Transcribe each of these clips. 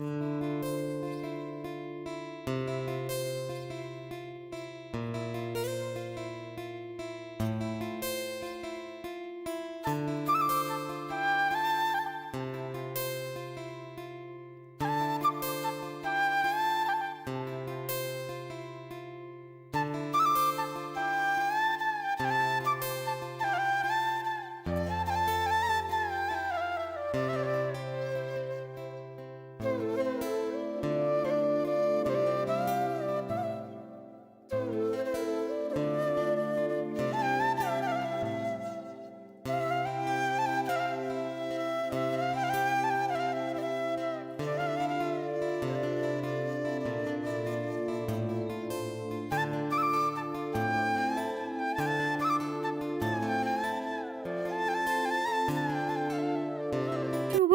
Mm-hmm.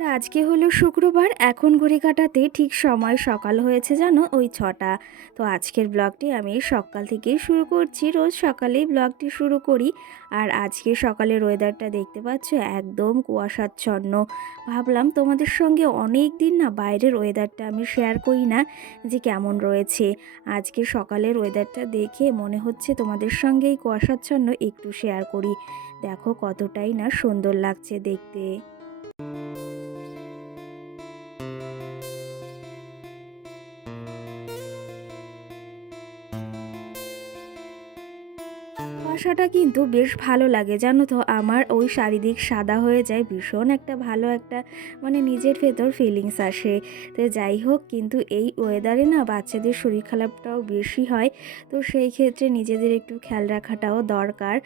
আর আজকে হলো শুক্রবার, এখন ঘড়ি কাটাতে ঠিক সময় সকাল হয়েছে জানো ওই ছটা। তো আজকের ব্লগটি আমি সকাল থেকেই শুরু করছি, রোজ সকালেই ব্লগটি শুরু করি। আর আজকে সকালের ওয়েদারটা দেখতে পাচ্ছ একদম কুয়াশাচ্ছন্ন। ভাবলাম তোমাদের সঙ্গে অনেক দিন না বাইরের ওয়েদারটা আমি শেয়ার করি না যে কেমন রয়েছে। আজকে সকালের ওয়েদারটা দেখে মনে হচ্ছে তোমাদের সঙ্গে এই কুয়াশাচ্ছন্ন একটু শেয়ার করি। দেখো কতটাই না সুন্দর লাগছে দেখতে। কুয়াশাটা কিন্তু বেশ ভালো লাগে, জানো তো? আমার ওই চারিদিক সাদা হয়ে যায়, ভীষণ একটা ভালো একটা মানে নিজের ভেতর ফিলিংস আসে। তো যাই হোক, কিন্তু এই ওয়েদারে না বাচ্চাদের শরীর খারাপটাও বেশি হয়। তো সেই ক্ষেত্রে নিজেদের একটু খেয়াল রাখাটাও দরকার।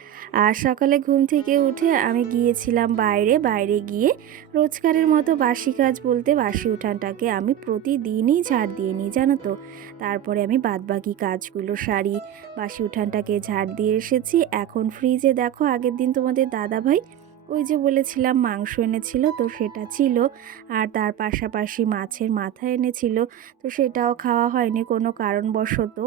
আর সকালে ঘুম থেকে উঠে আমি গিয়েছিলাম বাইরে বাইরে গিয়ে রোজকারের মতো বাসি কাজ বলতে বাসি উঠানটাকে আমি প্রতিদিনই ঝাড় দিয়ে নিই, জানো তো? তারপরে আমি বাদবাকি কাজগুলো সারি, বাসি উঠানটাকে ঝাড় দিয়ে এসেছি। এখন ফ্রিজে দেখো আগের দিন তোমাদের দাদা ভাই ওই যে বলেছিলাম মাংস এনেছিল তো সেটা ছিল, আর তার পাশাপাশি মাছের মাথা এনেছিল, তো সেটাও খাওয়া হয়নি কোনো কারণবশত।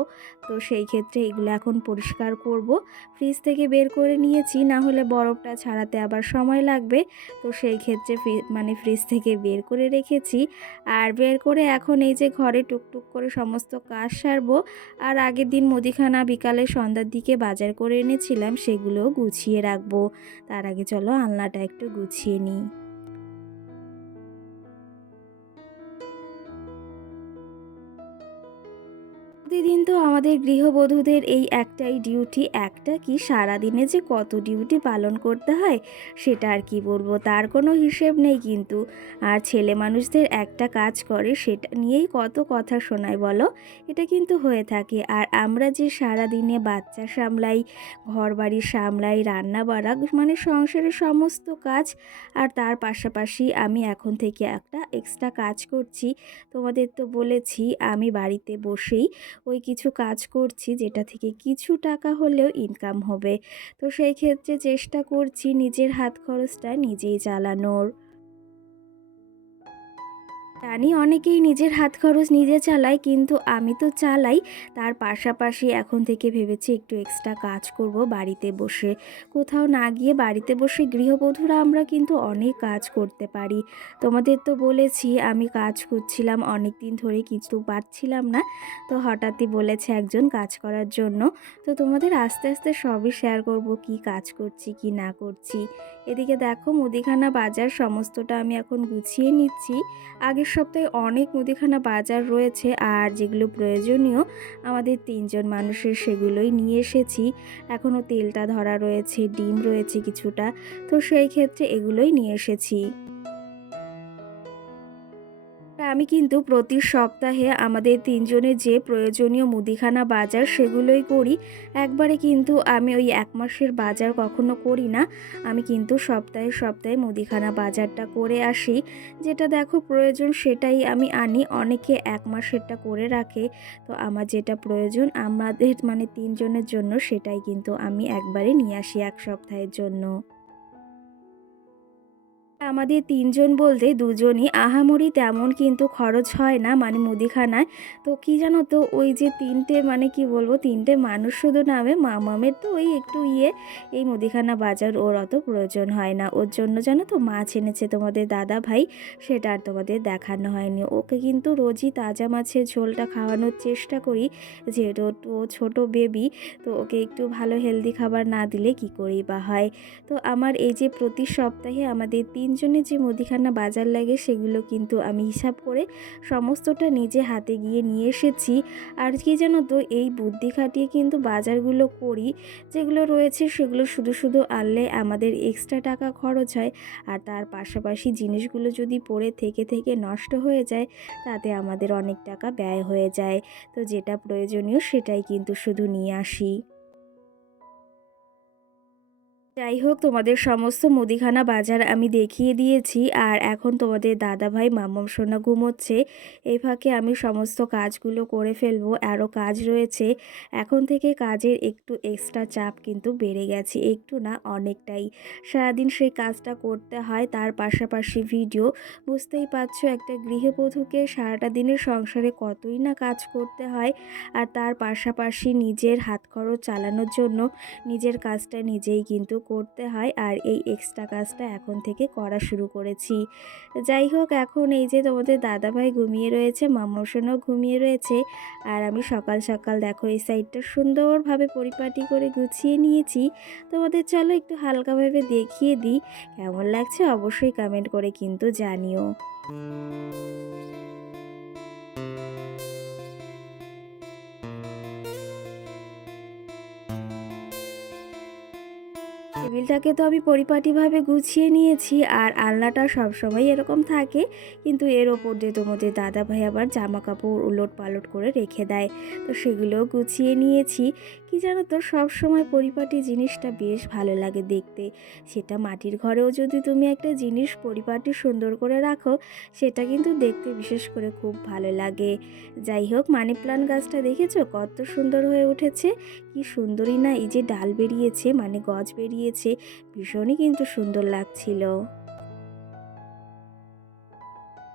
তো সেই ক্ষেত্রে এগুলো এখন পরিষ্কার করব। ফ্রিজ থেকে বের করে নিয়েছি, না হলে বরফটা ছাড়াতে আবার সময় লাগবে। তো সেই ক্ষেত্রে মানে ফ্রিজ থেকে বের করে রেখেছি। আর বের করে এখন এই যে ঘরে টুকটুক করে সমস্ত কাজ সারবো, আর আগের দিন মুদিখানা বিকালে সন্ধ্যার দিকে বাজার করে এনেছিলাম সেগুলো গুছিয়ে রাখব। তার আগে চলো আলনাটা একটু গুছিয়ে নিই। প্রতিদিন তো আমাদের গৃহবধূদের এই একটাই ডিউটি একটা কি সারাদিনে যে কত ডিউটি পালন করতে হয়, সেটা আর কি বলব? তার কোনো হিসেব নেই কিন্তু। আর ছেলে মানুষদের একটা কাজ করে, সেটা নিয়েই কত কথা শোনায় বলো? এটা কিন্তু হয়ে থাকে। আর আমরা যে সারাদিনে বাচ্চা সামলাই ঘর বাড়ি সামলাই রান্না বাড়া মানে সংসারের সমস্ত কাজ, আর তার পাশাপাশি আমি এখন থেকে একটা এক্সট্রা কাজ করছি। তোমাদের তো বলেছি, আমি বাড়িতে বসেই ওই কিছু কাজ করছি যেটা থেকে কিছু টাকা হলেও ইনকাম হবে। তো সেই ক্ষেত্রে চেষ্টা করছি নিজের হাত খরচটা নিজেই চালানোর। জানি অনেকেই নিজের হাত খরচ নিজে চালায়, কিন্তু আমি তো চালাই। তার পাশাপাশি এখন থেকে ভেবেছি একটু এক্সট্রা কাজ করব বাড়িতে বসে। কোথাও না গিয়ে বাড়িতে বসে গৃহবধূরা আমরা কিন্তু অনেক কাজ করতে পারি। তোমাদের তো বলেছি, আমি কাজ করছিলাম অনেক দিন ধরে কিছু পাচ্ছিলাম না। তো হঠাৎই বলেছে একজন কাজ করার জন্য। তো তোমাদের আস্তে আস্তে সবই শেয়ার করব, কি কাজ করছি, কি না করছি। এদিকে দেখো মুদিখানা বাজার, সমস্তটা আমি এখন গুছিয়ে নিচ্ছি। সপ্তাহে অনেক মুদিখানা বাজার রয়েছে আর যেগুলো প্রয়োজনীয় আমাদের তিনজন মানুষের সেগুলোই নিয়ে এসেছি। এখনও তেলটা ধরা রয়েছে, ডিম রয়েছে কিছুটা, তো সেই ক্ষেত্রে এগুলোই নিয়ে এসেছি। আমি কিন্তু প্রতি সপ্তাহে আমাদের তিনজনের যে প্রয়োজনীয় মুদিখানা বাজার সেগুলোই করি। একবারে কিন্তু আমি ওই এক মাসের বাজার কখনো করি না। আমি কিন্তু সপ্তাহে সপ্তাহে মুদিখানা বাজারটা করে আসি। যেটা দেখো প্রয়োজন সেটাই আমি আনি, অনেকে এক মাসেরটা করে রাখে। তো আমার যেটা প্রয়োজন আমাদের মানে তিনজনের জন্য সেটাই কিন্তু আমি একবারে নিয়ে আসি এক সপ্তাহের জন্য। আমাদের তিনজন বলতে দুজনই আহামরি তেমন কিন্তু খরচ হয় না মানে মুদিখানায়। তো কি জানো তো, ওই যে তিনটে মানে কি বলব, তিনটে মানুষ শুধু নামে, মামামের তো ওই একটু ইয়ে এই মুদিখানা বাজার ওর অত প্রয়োজন হয় না। ওর জন্য জানো তো মাছ এনেছে তোমাদের দাদা ভাই, সেটা আর তোমাদের দেখানো হয়নি। ওকে কিন্তু রোজই তাজা মাছের ঝোলটা খাওয়ানোর চেষ্টা করি, যেহেতু ও ছোটো বেবি তো ওকে একটু ভালো হেলদি খাবার না দিলে কি করি বা হয়? তো আমার এই যে প্রতি সপ্তাহে আমাদের তিনজনের যে মুদিখানা বাজার লাগে সেগুলো কিন্তু আমি হিসাব করে সমস্তটা নিজে হাতে গিয়ে নিয়ে এসেছি। আর কি জানো তো, এই বুদ্ধি খাটিয়ে কিন্তু বাজারগুলো করি, যেগুলো রয়েছে সেগুলো শুধু শুধু আনলে আমাদের এক্সট্রা টাকা খরচ হয়। আর তার পাশাপাশি জিনিসগুলো যদি পড়ে থেকে থেকে নষ্ট হয়ে যায়, তাতে আমাদের অনেক টাকা ব্যয় হয়ে যায়। তো যেটা প্রয়োজনীয় সেটাই কিন্তু শুধু নিয়ে আসি। যাই হোক তোমাদের সমস্ত মুদিখানা বাজার আমি দেখিয়ে দিয়েছি আর এখন তোমাদের দাদা ভাই মাম্মাম সোনা ঘুমোচ্ছে। এই ফাঁকে আমি সমস্ত কাজগুলো করে ফেলব, আরও কাজ রয়েছে। এখন থেকে কাজের একটু এক্সট্রা চাপ কিন্তু বেড়ে গেছে, একটু না অনেকটাই। সারাদিন সেই কাজটা করতে হয়, তার পাশাপাশি ভিডিও বুঝতেই পারছ, একটা গৃহবধূকে সারাটা দিনের সংসারে কতই না কাজ করতে হয় আর তার পাশাপাশি নিজের হাত খরচ চালানোর জন্য নিজের কাজটা নিজেই কিন্তু করতে হয় আর এই এক্সট্রা কাজটা এখন থেকে করা শুরু করেছি। যাই হোক, এখন এই যে তোমাদের দাদাভাই ঘুমিয়ে রয়েছে মামসনও ঘুমিয়ে রয়েছে আর আমি সকাল সকাল দেখো এই সাইডটা সুন্দরভাবে পরিপাটি করে গুছিয়ে নিয়েছি। তোমাদের চলো একটু হালকাভাবে দেখিয়ে দিই, কেমন লাগছে অবশ্যই কমেন্ট করে কিন্তু জানিও। টেবিলটাকে তো আমি পরিপাটিভাবে গুছিয়ে নিয়েছি আর আলনাটা সবসময় এরকম থাকে। কিন্তু এর ওপর দিয়ে তোমাদের দাদা ভাই আবার জামা কাপড় উলট পালট করে রেখে দেয়। তো সেগুলোও গুছিয়ে নিয়েছি। কি জানো তো, সবসময় পরিপাটি জিনিসটা বেশ ভালো লাগে দেখতে। সেটা মাটির ঘরেও যদি তুমি একটা জিনিস পরিপাটি সুন্দর করে রাখো, সেটা কিন্তু দেখতে বিশেষ করে খুব ভালো লাগে। যাই হোক মানি প্লান্ট গাছটা দেখেছ? কত সুন্দর হয়ে উঠেছে। কি সুন্দরই না, এই যে ডাল বেরিয়েছে মানে গজ বেরিয়েছে। ভীষণই কিন্তু সুন্দর লাগছিল।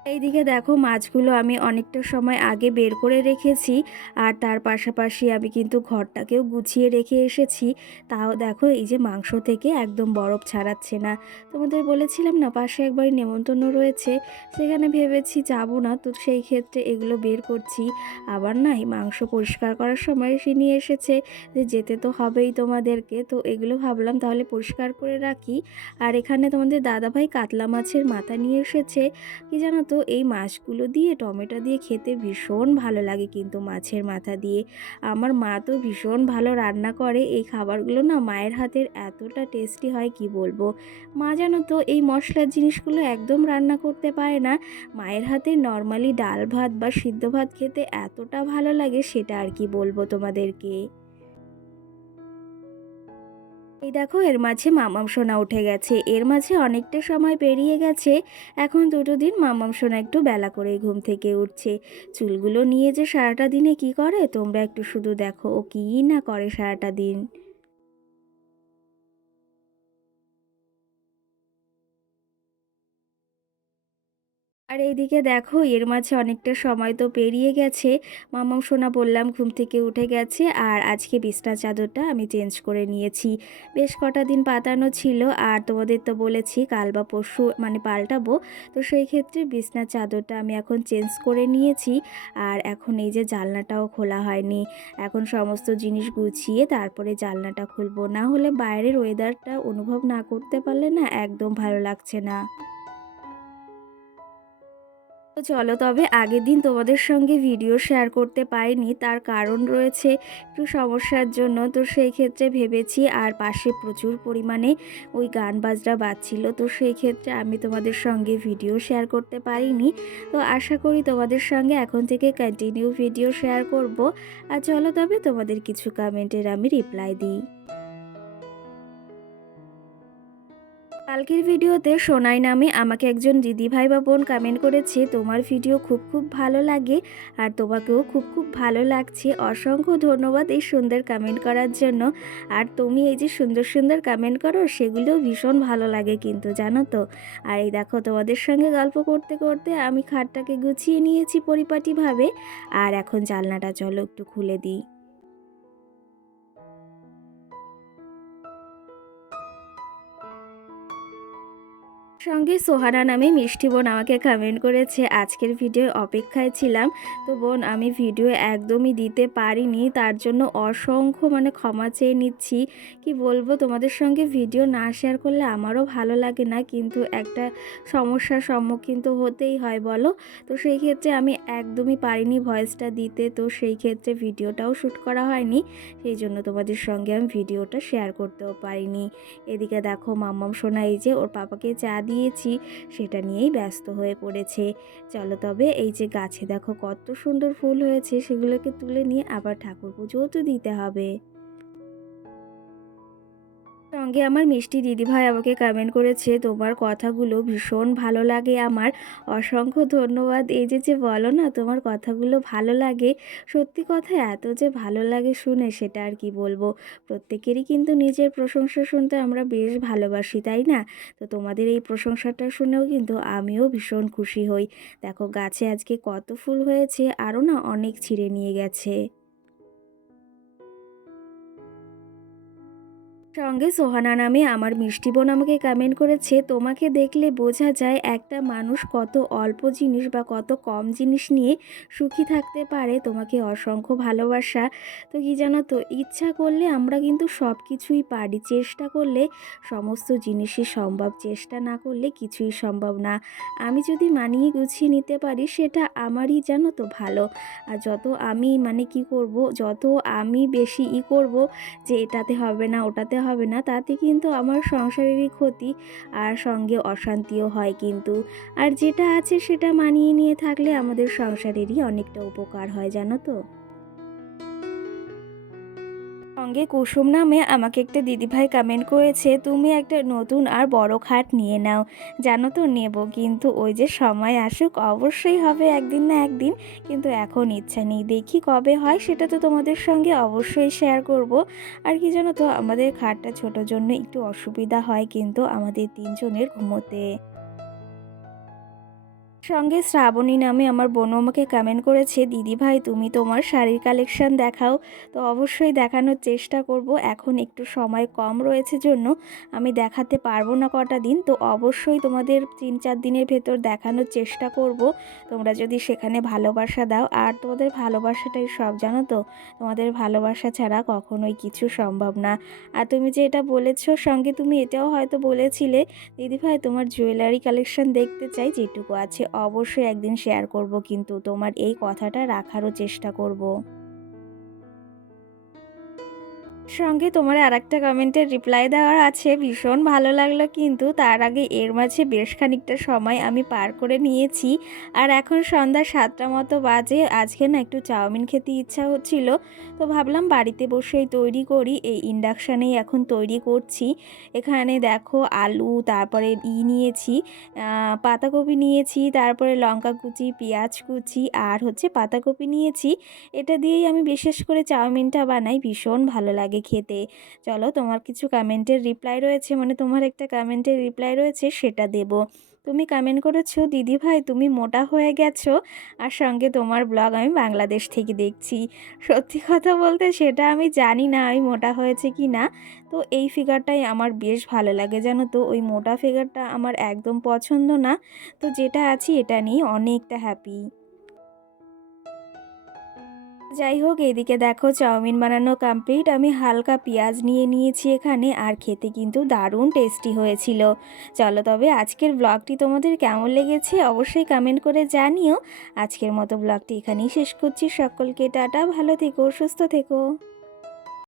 এইদিকে দেখো মাছগুলো আমি অনেকটা সময় আগে বের করে রেখেছি আর তার পাশাপাশি আমি কিন্তু ঘরটাকেও গুছিয়ে রেখে এসেছি। তাও দেখো এই যে মাংস থেকে একদম বরফ ছাড়াচ্ছে না। তোমাদের বলেছিলাম না পাশে একবার নেমন্তন্ন রয়েছে, সেখানে ভেবেছি যাব না। তো সেই ক্ষেত্রে এগুলো বের করছি। আবার না এই মাংস পরিষ্কার করার সময় সে নিয়ে এসেছে যে যেতে তো হবেই তোমাদেরকে। তো এগুলো ভাবলাম তাহলে পরিষ্কার করে রাখি। আর এখানে তোমাদের দাদাভাই কাতলা মাছের মাথা নিয়ে এসেছে। কি জানো তো এই মাছগুলো দিয়ে, টমেটো দিয়ে খেতে ভীষণ ভালো লাগে কিন্তু মাছের মাথা দিয়ে। আমার মা তো ভীষণ ভালো রান্না করে। এই খাবারগুলো না মায়ের হাতের এতটা টেস্টি হয় কি বলব? মা জানো তো এই মশলার জিনিসগুলো একদম রান্না করতে পারে না। মায়ের হাতে নর্মালি ডাল ভাত বা সিদ্ধ ভাত খেতে এতটা ভালো লাগে সেটা আর কি বলব তোমাদেরকে? এই দেখো, এর মাঝে মামাম সোনা উঠে গেছে। এর মাঝে অনেকটা সময় পেরিয়ে গেছে। এখন দুটো দিন মামাম সোনা একটু বেলা করে ঘুম থেকে উঠছে। চুলগুলো নিয়ে যে সারাটা দিনে কি করে, তোমরা একটু শুধু দেখো, ও কী না করে সারাটা দিন। আর এইদিকে দেখো, এর মাঝে অনেকটা সময় তো পেরিয়ে গেছে। মামাম সোনা বললাম ঘুম থেকে উঠে গেছে আর আজকে বিছনা চাদরটা আমি চেঞ্জ করে নিয়েছি। বেশ কটা দিন পাতানো ছিল আর তোমাদের তো বলেছি কাল বা পরশু মানে পাল্টাবো। তো সেই ক্ষেত্রে বিছনার চাদরটা আমি এখন চেঞ্জ করে নিয়েছি আর এখন এই যে জালনাটাও খোলা হয়নি। এখন সমস্ত জিনিস গুছিয়ে তারপরে জালনাটা খুলবো। না হলে বাইরের ওয়েদারটা অনুভব না করতে পারলে না একদম ভালো লাগছে না। তো চলো, তবে আগের দিন তোমাদের সঙ্গে ভিডিও শেয়ার করতে পারিনি, তার কারণ রয়েছে একটু সমস্যার জন্য। তো সেই ক্ষেত্রে ভেবেছি আর পাশে প্রচুর পরিমাণে ওই গান বাজরা বাজছিল, তো সেই ক্ষেত্রে আমি তোমাদের সঙ্গে ভিডিও শেয়ার করতে পারিনি। তো আশা করি তোমাদের সঙ্গে এখন থেকে কন্টিনিউ ভিডিও শেয়ার করব। আর চলো, তবে তোমাদের কিছু কমেন্টের আমি রিপ্লাই দিই। কালকের ভিডিওতে সোনাই নামে আমাকে একজন দিদিভাই বা বোন কমেন্ট করেছে, তোমার ভিডিও খুব খুব ভালো লাগে আর তোমাকেও খুব খুব ভালো লাগছে। অসংখ্য ধন্যবাদ এই সুন্দর কমেন্ট করার জন্য। আর তুমি এই যে সুন্দর সুন্দর কমেন্ট করো, সেগুলোও ভীষণ ভালো লাগে কিন্তু, জানো তো? আর এই দেখো, তোমাদের সঙ্গে গল্প করতে করতে আমি খাটটাকে গুছিয়ে নিয়েছি পরিপাটিভাবে। আর এখন জানলাটা চলো একটু খুলে দিই। সঙ্গে সোহানা নামে মিষ্টি বোন আমাকে কমেন্ট করেছে, আজকের ভিডিও অপেক্ষায় ছিলাম। তো বোন, আমি ভিডিও একদমই দিতে পারিনি, তার জন্য অসংখ্য মানে ক্ষমা চেয়ে নিচ্ছি। কি বলব, তোমাদের সঙ্গে ভিডিও না শেয়ার করলে আমারও ভালো লাগে না, কিন্তু একটা সমস্যার সম্মুখীন তো হতেই হয়, বলো? তো সেই ক্ষেত্রে আমি একদমই পারিনি ভয়েসটা দিতে, তো সেই ক্ষেত্রে ভিডিওটাও শ্যুট করা হয়নি। সেই জন্য তোমাদের সঙ্গে আমি ভিডিওটা শেয়ার করতেও পারিনি। এদিকে দেখো মাম্মাম সোনা, এই যে ওর পাপাকে চা দিয়েছি, সেটা নিয়েই ব্যস্ত হয়ে পড়েছে। চলো তবে এই যে গাছে দেখো কত সুন্দর ফুল হয়েছে, সেগুলোকে তুলে নিয়ে আবার ঠাকুর পুজোও তো দিতে হবে। সঙ্গে আমার মিষ্টি দিদিভাই আমাকে কমেন্ট করেছে, তোমার কথাগুলো ভীষণ ভালো লাগে আমার। অসংখ্য ধন্যবাদ। এই যে যে বলো না, তোমার কথাগুলো ভালো লাগে। সত্যি কথা, এত যে ভালো লাগে শুনে সেটা আর কি বলব? প্রত্যেকেরই কিন্তু নিজের প্রশংসা শুনতে আমরা বেশ ভালোবাসি, তাই না? তো তোমাদের এই প্রশংসাটা শুনেও কিন্তু আমিও ভীষণ খুশি হই। দেখো, গাছে আজকে কত ফুল হয়েছে, আরও না অনেক ছিঁড়ে নিয়ে গেছে। সঙ্গে সোহানা নামে আমার মিষ্টি বোন আমাকে কমেন্ট করেছে, তোমাকে দেখলে বোঝা যায় একটা মানুষ কত অল্প জিনিস বা কত কম জিনিস নিয়ে সুখী থাকতে পারে, তোমাকে অসংখ্য ভালোবাসা। তো কি জানো তো, ইচ্ছা করলে আমরা কিন্তু সব কিছুই পারি, চেষ্টা করলে সমস্ত জিনিসই সম্ভব, চেষ্টা না করলে কিছুই সম্ভব না। আমি যদি মানিয়ে গুছিয়ে নিতে পারি, সেটা আমারই জানো তো ভালো। আর যত আমি মানে কি করব, যত আমি বেশি ই করব, যে এটাতে হবে না, ওটাতে হবে না, তাতে কিন্তু আমার সংসারেরই ক্ষতি আর সঙ্গে অশান্তিও হয় কিন্তু। আর যেটা আছে সেটা মানিয়ে নিয়ে থাকলে আমাদের সংসারেরই অনেকটা উপকার হয়, জানো তো? সঙ্গে কুসুম নামে আমাকে একটা দিদিভাই কমেন্ট করেছে, তুমি একটা নতুন আর বড় খাট নিয়ে নাও। জানো তো নেব, কিন্তু ওই যে সময় আসুক, অবশ্যই হবে একদিন না একদিন, কিন্তু এখন ইচ্ছা নেই। দেখি কবে হয়, সেটা তো তোমাদের সঙ্গে অবশ্যই শেয়ার করব। আর কি জানো তো, আমাদের খাটটা ছোটোর জন্য একটু অসুবিধা হয় কিন্তু আমাদের তিনজনের ঘুমোতে। সঙ্গে শ্রাবণী নামে আমার বোনও আমাকে কমেন্ট করেছে, দিদি ভাই, তুমি তোমার শাড়ির কালেকশন দেখাও। তো অবশ্যই দেখানোর চেষ্টা করব। এখন একটু সময় কম রয়েছে জন্য আমি দেখাতে পারব না কটা দিন। তো অবশ্যই তোমাদের তিন চার দিনের ভেতর দেখানোর চেষ্টা করব। তোমরা যদি সেখানে ভালোবাসা দাও। আর তোমাদের ভালোবাসাটাই সব, জানো তো? তোমাদের ভালোবাসা ছাড়া কখনোই কিছু সম্ভব না। আর তুমি যে এটা বলেছ, সঙ্গে তুমি এটাও হয়তো বলেছিলে দিদিভাই তোমার জুয়েলারি কালেকশন দেখতে চাই, যেটুকু আছে অবশ্যই একদিন শেয়ার করব কিন্তু তোমার এই কথাটা রাখারও চেষ্টা করব। সঙ্গে তোমার আর একটা কমেন্টের রিপ্লাই দেওয়ার আছে। ভীষণ ভালো লাগল কিন্তু। তার আগে এর মাঝে বেশ খানিকটা সময় আমি পার করে নিয়েছি। আর এখন সন্ধ্যা সাতটা মতো বাজে। আজকে না একটু চাউমিন খেতে ইচ্ছা হচ্ছিল। তো ভাবলাম বাড়িতে বসেই তৈরি করি। এই ইন্ডাকশানেই এখন তৈরি করছি। এখানে দেখো আলু, তারপরে ই নিয়েছি পাতাকপি নিয়েছি, তারপরে লঙ্কা কুচি, পেঁয়াজ কুচি, আর হচ্ছে পাতাকপি নিয়েছি। এটা দিয়েই আমি বিশেষ করে চাউমিনটা বানাই। ভীষণ ভালো লাগে খেতে। চলো তোমার কিছু কমেন্টের রিপ্লাই রয়েছে মানে তোমার একটা কমেন্টের রিপ্লাই রয়েছে সেটা দেব। তুমি কমেন্ট করেছ, দিদি ভাই, তুমি মোটা হয়ে গেছো আর সঙ্গে তোমার ব্লগ আমি বাংলাদেশ থেকে দেখছি। সত্যি কথা বলতে সেটা আমি জানি না আমি মোটা হয়েছে কি না। তো এই ফিগারটাই আমার বেশ ভালো লাগে জানো তো, ওই মোটা ফিগারটা আমার একদম পছন্দ না। তো যেটা আছি এটা নিয়ে অনেকটা হ্যাপি যাই হোক, এদিকে দেখো চাউমিন বানানো কমপ্লিট আমি হালকা পেঁয়াজ নিয়ে নিয়েছি এখানে, আর খেতে কিন্তু দারুণ টেস্টি হয়েছিল। চলো তবে আজকের ব্লগটি তোমাদের কেমন লেগেছে অবশ্যই কমেন্ট করে জানিও। আজকের মতো ব্লগটি এখানেই শেষ করছি। সকলকে টাটা, ভালো থেকো, সুস্থ থেকো।